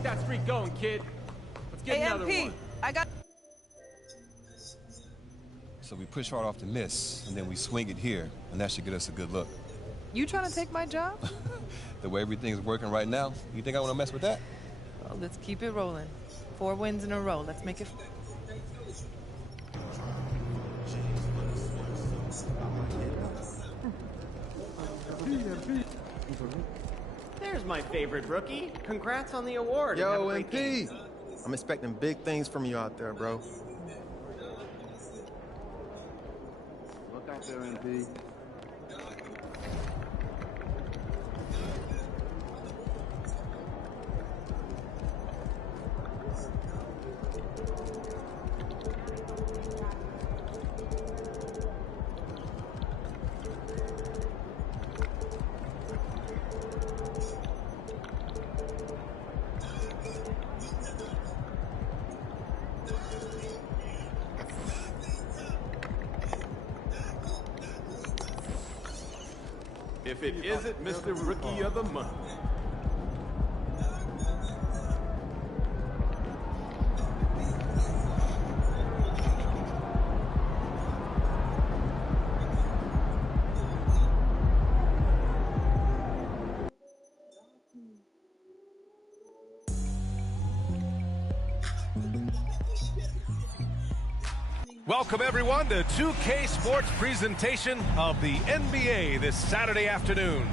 Keep that streak going, kid. Let's get another one. I got... So we push hard off the miss, and then we swing it here, and that should get us a good look. You trying to take my job? The way everything's working right now, you think I want to mess with that? Well, let's keep it rolling. 4 wins in a row. Let's make it... There's my favorite rookie. Congrats on the award. Yo, MP. I'm expecting big things from you out there, bro. Look out there, MP. If it isn't Mr. Rookie of the Month. Welcome, everyone, to 2K Sports presentation of the NBA this Saturday afternoon.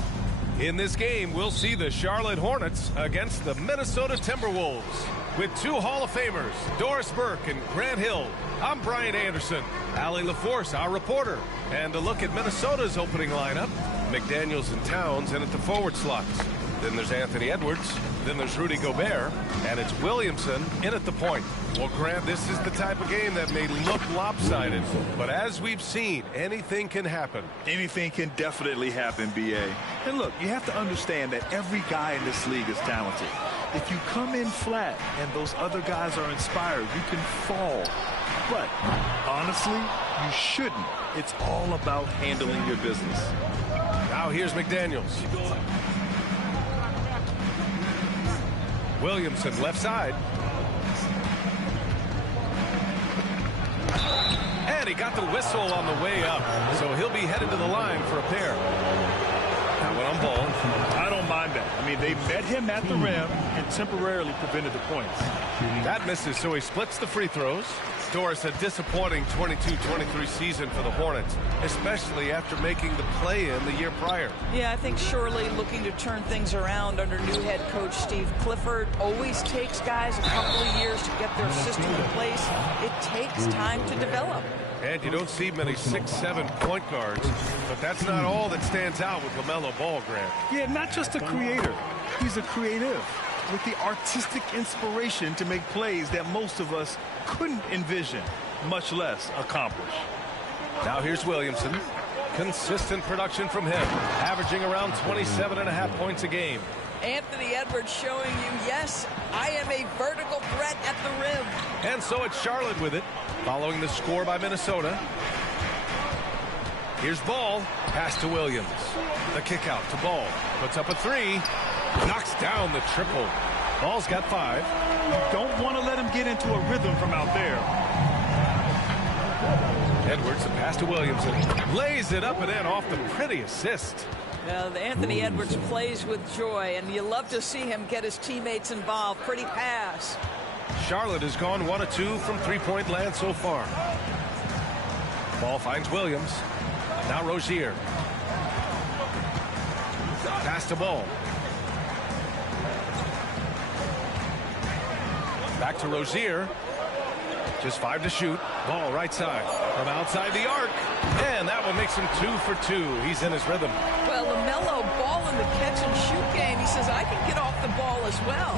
In this game, we'll see the Charlotte Hornets against the Minnesota Timberwolves. With 2 Hall of Famers, Doris Burke and Grant Hill, I'm Brian Anderson, Allie LaForce, our reporter. And a look at Minnesota's opening lineup, McDaniels and Towns in at the forward slots. Then there's Anthony Edwards, then there's Rudy Gobert, and it's Williamson in at the point. Well, Grant, this is the type of game that may look lopsided, but as we've seen, anything can happen. Anything can definitely happen, B.A. And look, you have to understand that every guy in this league is talented. If you come in flat and those other guys are inspired, you can fall. But honestly, you shouldn't. It's all about handling your business. Now here's McDaniels. Williamson left side. And he got the whistle on the way up, so he'll be headed to the line for a pair. That one on ball. I don't mind that. I mean, they met him at the rim and temporarily prevented the points. That misses, so he splits the free throws. Doris, a disappointing 22-23 season for the Hornets, especially after making the play-in the year prior. Yeah, I think surely looking to turn things around under new head coach Steve Clifford. Always takes guys a couple of years to get their system in place. It takes time to develop. And you don't see many 6'7" point guards, but that's not all that stands out with LaMelo Ball, Grant. Yeah, not just a creator. He's a creative with the artistic inspiration to make plays that most of us couldn't envision, much less accomplish. Now here's Williamson. Consistent production from him, averaging around 27.5 points a game. Anthony Edwards showing you, yes, I am a vertical threat at the rim. And so it's Charlotte with it, following the score by Minnesota. Here's Ball, pass to Williams. The kick out to Ball, puts up a 3, knocks down the triple. Ball's got 5. You don't want to let him get into a rhythm from out there. Edwards, a pass to Williamson, lays it up and in off the pretty assist. Well, Anthony Edwards plays with joy, and you love to see him get his teammates involved. Pretty pass. Charlotte has gone 1 of 2 from three-point land so far. Ball finds Williams. Now Rozier. Pass to Ball. Back to Rozier. Just 5 to shoot. Ball right side from outside the arc. And that one makes him 2 for 2. He's in his rhythm. Well, LaMelo Ball in the catch and shoot game. He says, I can get off the ball as well.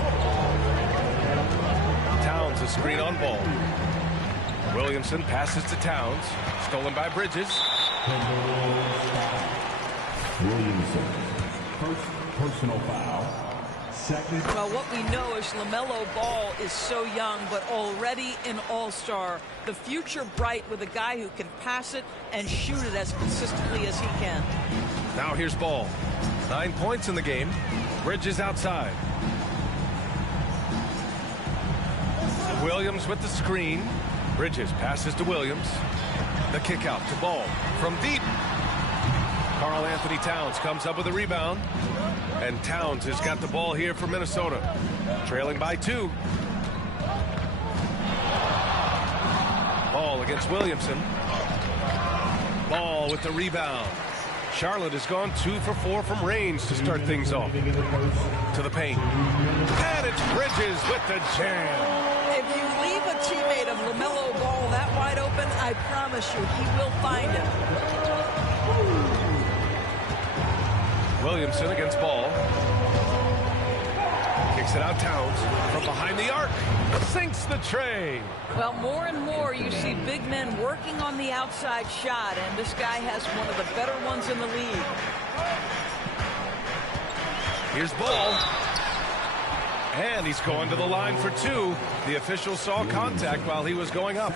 Towns a screen on Ball. Williamson passes to Towns. Stolen by Bridges. Williamson. First personal foul. Second. Well, what we know is LaMelo Ball is so young, but already an all-star. The future bright with a guy who can pass it and shoot it as consistently as he can. Now here's Ball. 9 points in the game. Bridges outside. Williams with the screen. Bridges passes to Williams. The kick out to Ball from deep. Karl Anthony Towns comes up with a rebound. And Towns has got the ball here for Minnesota. Trailing by 2. Ball against Williamson. Ball with the rebound. Charlotte has gone 2 for 4 from range to start things off. To the paint. And it's Bridges with the jam. If you leave a teammate of LaMelo Ball that wide open, I promise you, he will find it. Williamson against Ball. Kicks it out Towns from behind the arc. Sinks the tray. Well, more and more you see big men working on the outside shot, and this guy has one of the better ones in the league. Here's Ball. And he's going to the line for 2. The official saw contact while he was going up.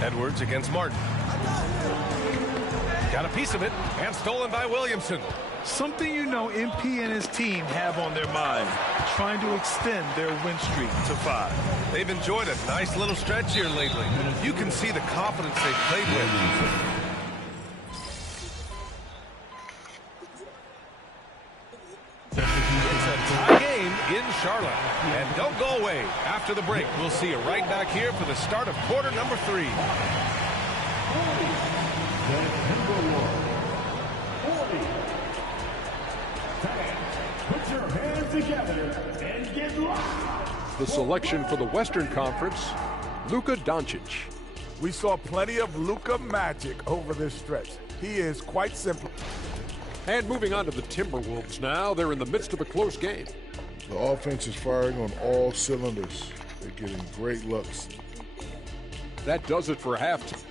Edwards against Martin. Got a piece of it and stolen by Williamson. Something you know MP and his team have on their mind, trying to extend their win streak to 5. They've enjoyed a nice little stretch here lately. You can see the confidence they've played with. It's a tie game in Charlotte. And don't go away. After the break, we'll see you right back here for the start of quarter number 3. Put your hands together and get loud. The selection for the Western Conference, Luka Doncic. We saw plenty of Luka magic over this stretch. He is quite simple. And moving on to the Timberwolves now. They're in the midst of a close game. The offense is firing on all cylinders. They're getting great looks. That does it for halftime.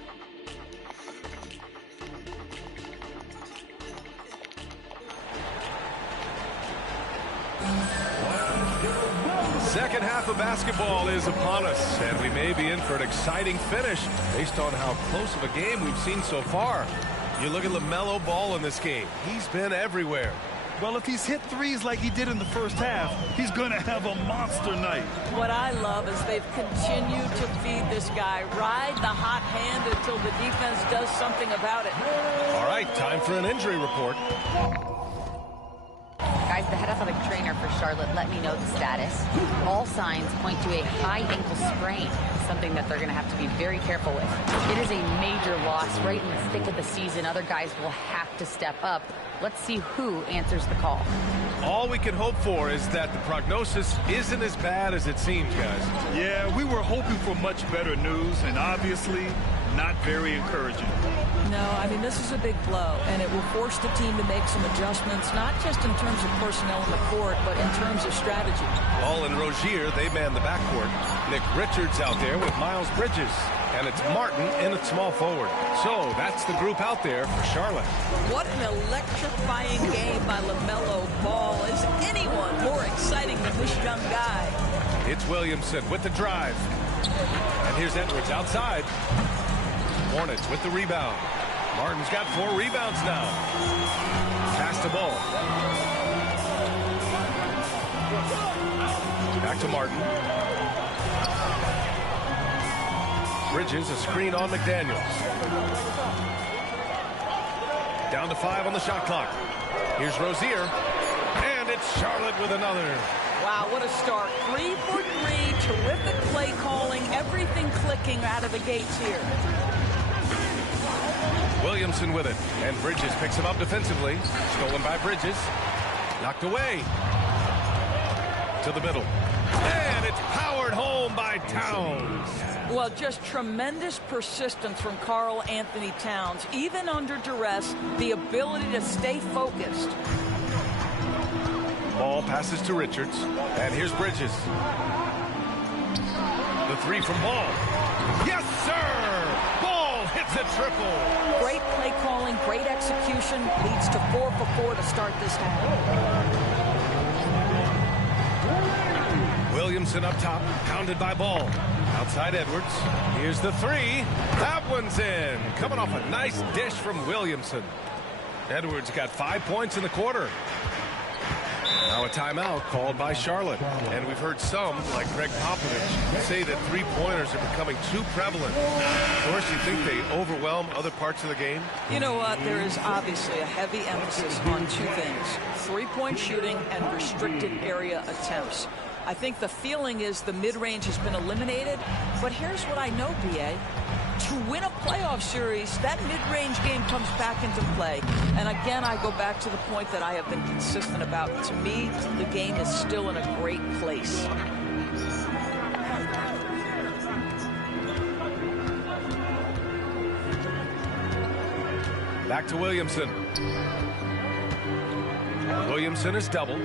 Second half of basketball is upon us, and we may be in for an exciting finish based on how close of a game we've seen so far. You look at LaMelo Ball in this game. He's been everywhere. Well, if he's hit threes like he did in the first half, he's going to have a monster night. What I love is they've continued to feed this guy. Ride the hot hand until the defense does something about it. All right, time for an injury report. Guys, the head athletic trainer for Charlotte let me know the status. All signs point to a high ankle sprain, something that they're going to have to be very careful with. It is a major loss right in the thick of the season. Other guys will have to step up. Let's see who answers the call. All we can hope for is that the prognosis isn't as bad as it seems, guys. Yeah, we were hoping for much better news, and obviously not very encouraging. No, I mean, this is a big blow, and it will force the team to make some adjustments, not just in terms of personnel in the court, but in terms of strategy. Ball and Rozier, they man the backcourt. Nick Richards out there with Miles Bridges. And it's Martin in at small forward. So that's the group out there for Charlotte. What an electrifying game by LaMelo Ball. Is anyone more exciting than this young guy? It's Williamson with the drive. And here's Edwards outside. Hornets with the rebound. Martin's got 4 rebounds now. Pass the ball. Back to Martin. Bridges, a screen on McDaniels. Down to 5 on the shot clock. Here's Rozier. And it's Charlotte with another. Wow, what a start. 3 for 3. Terrific play calling. Everything clicking out of the gates here. Williamson with it. And Bridges picks him up defensively. Stolen by Bridges. Knocked away. To the middle. And it's powered home by Towns. Well, just tremendous persistence from Karl Anthony Towns. Even under duress, the ability to stay focused. Ball passes to Richards. And here's Bridges. The 3 from Ball. Yes, sir! Ball hits a triple. Great play calling, great execution. Leads to 4 for 4 to start this half. Williamson up top, pounded by Ball. Outside Edwards. Here's the three. That one's in. Coming off a nice dish from Williamson. Edwards got 5 points in the quarter. Now a timeout called by Charlotte. And we've heard some, like Greg Popovich, say that three-pointers are becoming too prevalent. Of course, you think they overwhelm other parts of the game? You know what? There is obviously a heavy emphasis on two things: three-point shooting and restricted area attempts. I think the feeling is the mid-range has been eliminated, but here's what I know, BA. To win a playoff series, that mid-range game comes back into play. And again, I go back to the point that I have been consistent about. To me, the game is still in a great place. Back to Williamson. Williamson is doubled.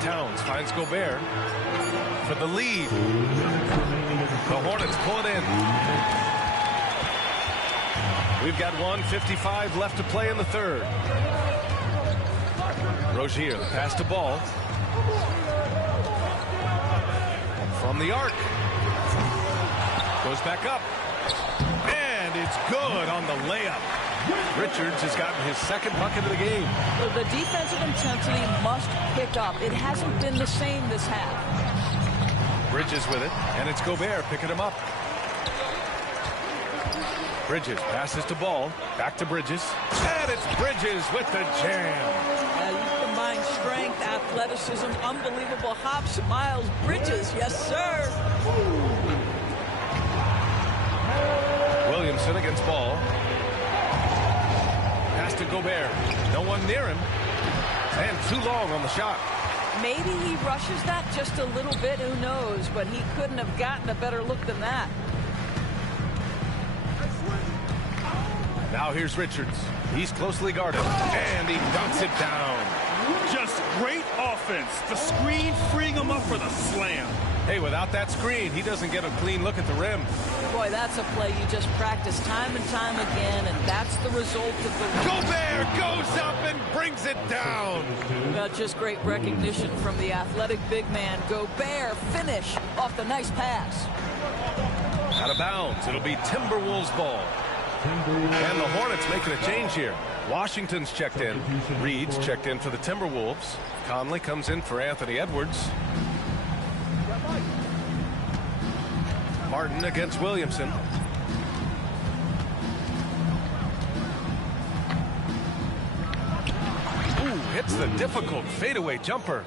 Towns finds Gobert for the lead. The Hornets pull it in. We've got 1:55 left to play in the third. Rozier, the pass to Ball. From the arc. Goes back up. And it's good on the layup. Richards has gotten his second bucket of the game. Well, the defensive intensity must pick up. It hasn't been the same this half. Bridges with it, and it's Gobert picking him up. Bridges passes to Ball, back to Bridges, and it's Bridges with the jam. You combine strength, athleticism, unbelievable hops. Miles Bridges, yes sir. Williamson against Ball. Pass to Gobert. No one near him. And too long on the shot. Maybe he rushes that just a little bit, who knows, but he couldn't have gotten a better look than that. Now here's Richards. He's closely guarded, and he dunks it down. Just great offense. The screen freeing him up for the slam. Hey, without that screen, he doesn't get a clean look at the rim. Boy, that's a play you just practice time and time again, and that's the result of the... Gobert goes up and brings it down. Well, just great recognition from the athletic big man. Gobert finish off the nice pass. Out of bounds. It'll be Timberwolves ball. And the Hornets making a change here. Washington's checked in. Reed's checked in for the Timberwolves. Conley comes in for Anthony Edwards. Martin against Williamson. Ooh, hits the difficult fadeaway jumper.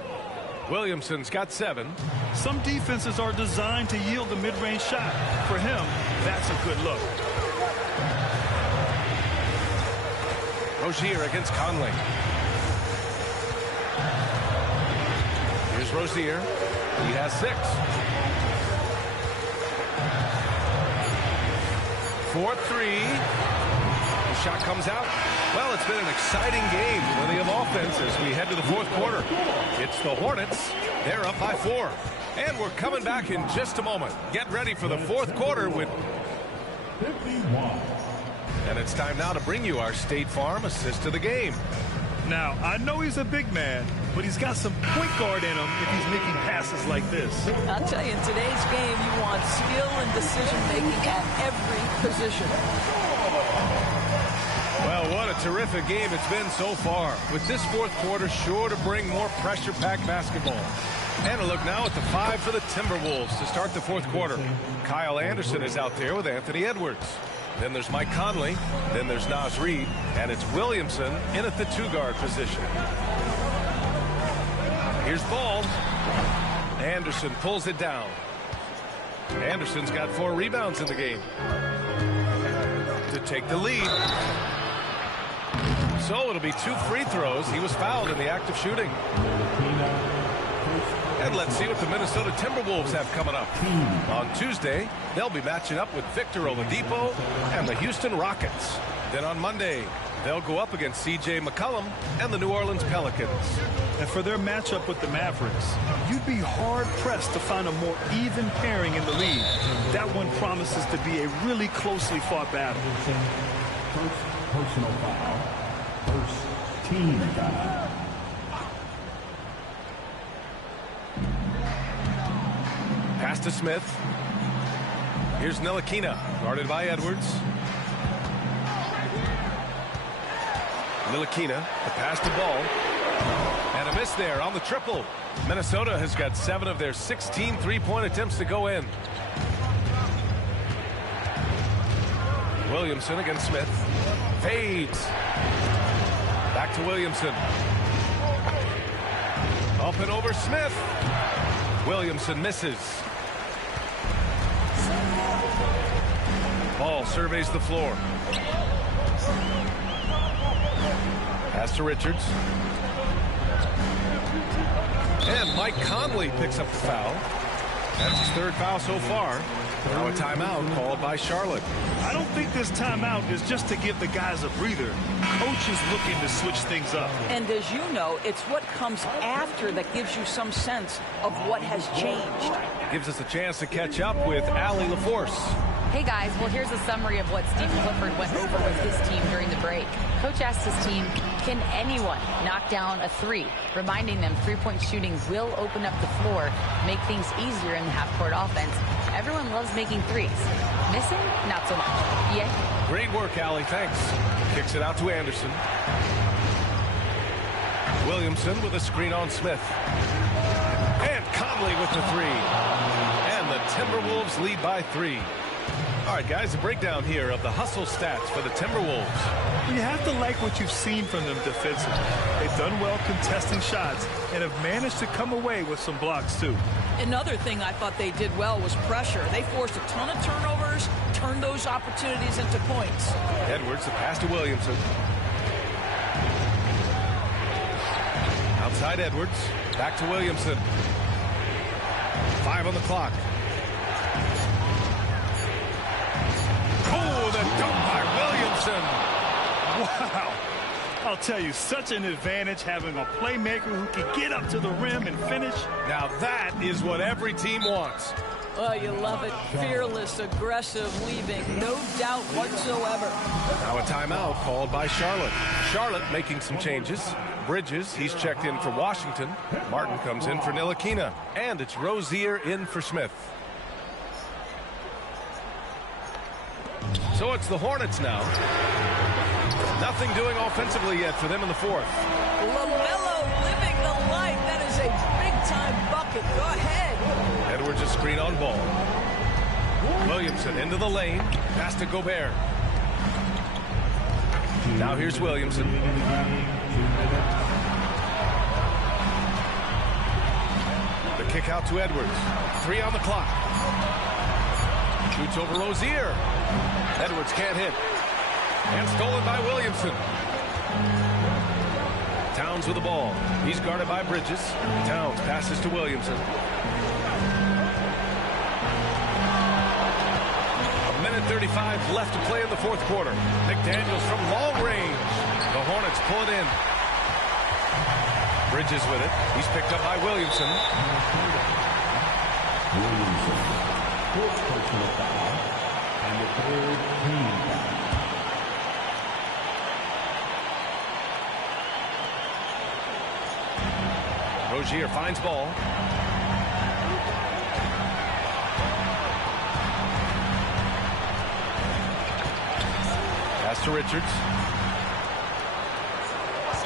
Williamson's got 7. Some defenses are designed to yield the mid-range shot. For him, that's a good look. Rozier against Conley. Here's Rozier. He has 6. 4-3. The shot comes out. Well, it's been an exciting game. Plenty of offense as we head to the fourth quarter. It's the Hornets. They're up by 4. And we're coming back in just a moment. Get ready for the fourth quarter with... 51. And it's time now to bring you our State Farm assist of the game. Now, I know he's a big man, but he's got some point guard in him if he's making passes like this. I'll tell you, in today's game, you want skill and decision-making at every position. Well, what a terrific game it's been so far. With this fourth quarter sure to bring more pressure-packed basketball. And a look now at the 5 for the Timberwolves to start the fourth quarter. Kyle Anderson is out there with Anthony Edwards. Then there's Mike Conley. Then there's Naz Reid. And it's Williamson in at the 2-guard position. Here's Ball. Anderson pulls it down. Anderson's got 4 rebounds in the game to take the lead. So it'll be 2 free throws. He was fouled in the act of shooting. And let's see what the Minnesota Timberwolves have coming up. On Tuesday, they'll be matching up with Victor Oladipo and the Houston Rockets. Then on Monday, they'll go up against C.J. McCollum and the New Orleans Pelicans. And for their matchup with the Mavericks, you'd be hard-pressed to find a more even pairing in the league. That one promises to be a really closely fought battle. First personal foul. First team foul. to Smith. Here's Ntilikina, guarded by Edwards. Ntilikina, the pass to Ball. And a miss there on the triple. Minnesota has got 7 of their 16 three-point attempts to go in. Williamson against Smith. Fades. Back to Williamson. Up and over Smith. Williamson misses. Ball surveys the floor. Pass to Richards. And Mike Conley picks up the foul. That's his 3rd foul so far. Now a timeout called by Charlotte. I don't think this timeout is just to give the guys a breather. Coach is looking to switch things up. And as you know, it's what comes after that gives you some sense of what has changed. Gives us a chance to catch up with Allie LaForce. Hey guys, well here's a summary of what Steve Clifford went over with his team during the break. Coach asked his team, can anyone knock down a 3? Reminding them 3-point shooting will open up the floor, make things easier in the half-court offense. Everyone loves making 3s. Missing? Not so much. Yeah. Great work, Allie. Thanks. Kicks it out to Anderson. Williamson with a screen on Smith. And Conley with the 3. And the Timberwolves lead by 3. All right, guys, a breakdown here of the hustle stats for the Timberwolves. You have to like what you've seen from them defensively. They've done well contesting shots and have managed to come away with some blocks, too. Another thing I thought they did well was pressure. They forced a ton of turnovers, turned those opportunities into points. Edwards, the pass to Williamson. Outside Edwards, back to Williamson. 5 on the clock. Oh, the dunk by Williamson. Wow. I'll tell you, such an advantage having a playmaker who can get up to the rim and finish. Now that is what every team wants. Oh, you love it. Fearless, aggressive, leaving. No doubt whatsoever. Now a timeout called by Charlotte. Charlotte making some changes. Bridges, he's checked in for Washington. Martin comes in for Ntilikina. And it's Rozier in for Smith. So it's the Hornets now. Nothing doing offensively yet for them in the 4th. LaMelo living the life. That is a big-time bucket. Go ahead. Edwards a screen on Ball. Williamson into the lane. Pass to Gobert. Now here's Williamson. The kick out to Edwards. 3 on the clock. Shoots over Rozier. Edwards can't hit. And stolen by Williamson. Towns with the ball. He's guarded by Bridges. Towns passes to Williamson. 1:35 left to play in the 4th quarter. McDaniels from long range. The Hornets pull it in. Bridges with it. He's picked up by Williamson. Williamson, 4th personal foul, and the 3rd team foul. Rozier finds Ball. Pass to Richards.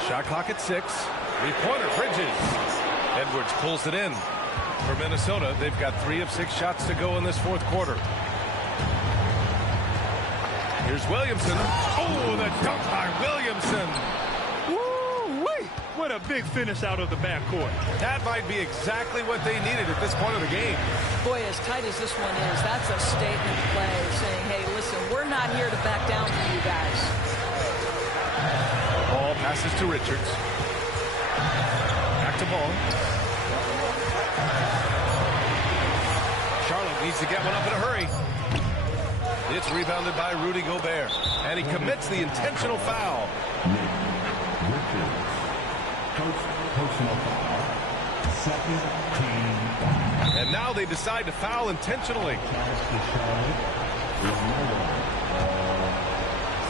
Shot clock at 6. 3-pointer, Bridges. Edwards pulls it in. For Minnesota, they've got 3 of 6 shots to go in this 4th quarter. Here's Williamson. Oh, the dunk by Williamson. Woo-wee! What a big finish out of the backcourt. That might be exactly what they needed at this point of the game. Boy, as tight as this one is, that's a statement play saying, hey, listen, we're not here to back down for you guys. Ball passes to Richards. Back to Ball. Charlotte needs to get one up in a hurry. It's rebounded by Rudy Gobert. And he commits the intentional foul. Richards, personal foul, 2nd team foul. And now they decide to foul intentionally.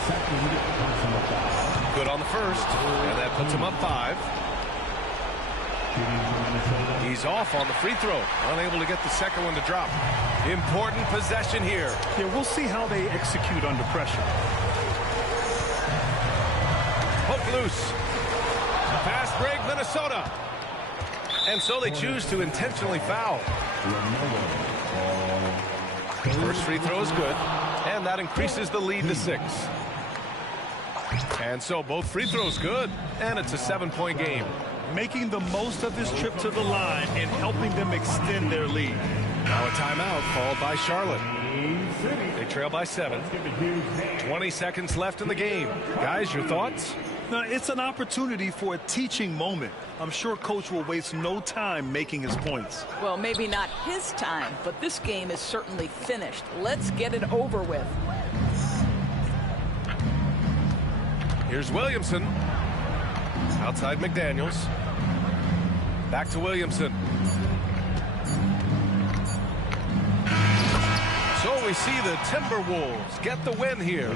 Second personal foul. Good on the first. And that puts him up 5. He's off on the free throw, unable to get the second one to drop. Important possession here. Yeah, we'll see how they execute under pressure. Hook loose. Fast break, Minnesota. And so they choose to intentionally foul. First free throw is good, and that increases the lead to 6. And so both free throws good, and it's a 7-point game. Making the most of his trip to the line and helping them extend their lead. Now a timeout called by Charlotte. They trail by 7. 20 seconds left in the game. Guys, your thoughts? Now, it's an opportunity for a teaching moment. I'm sure Coach will waste no time making his points. Well, maybe not his time, but this game is certainly finished. Let's get it over with. Here's Williamson. Outside McDaniels. Back to Williamson. So we see the Timberwolves get the win here.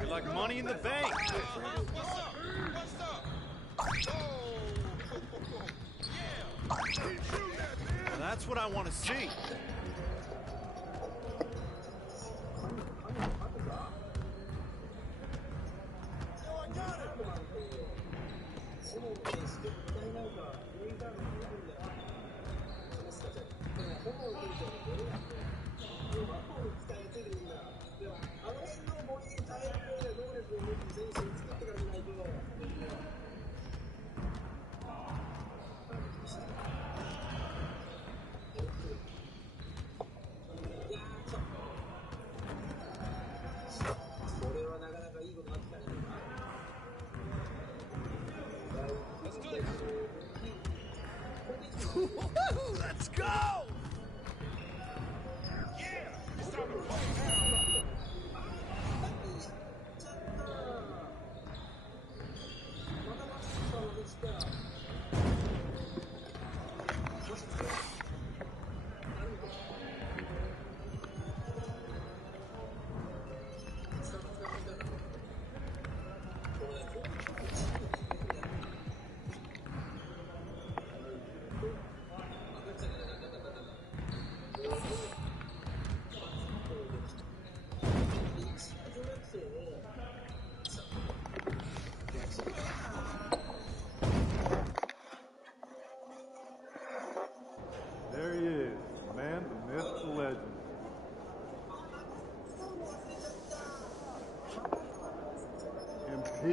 You're like money in the bank. Now that's what I want to see. Let's go! There he is, the man, the myth, the legend. MP.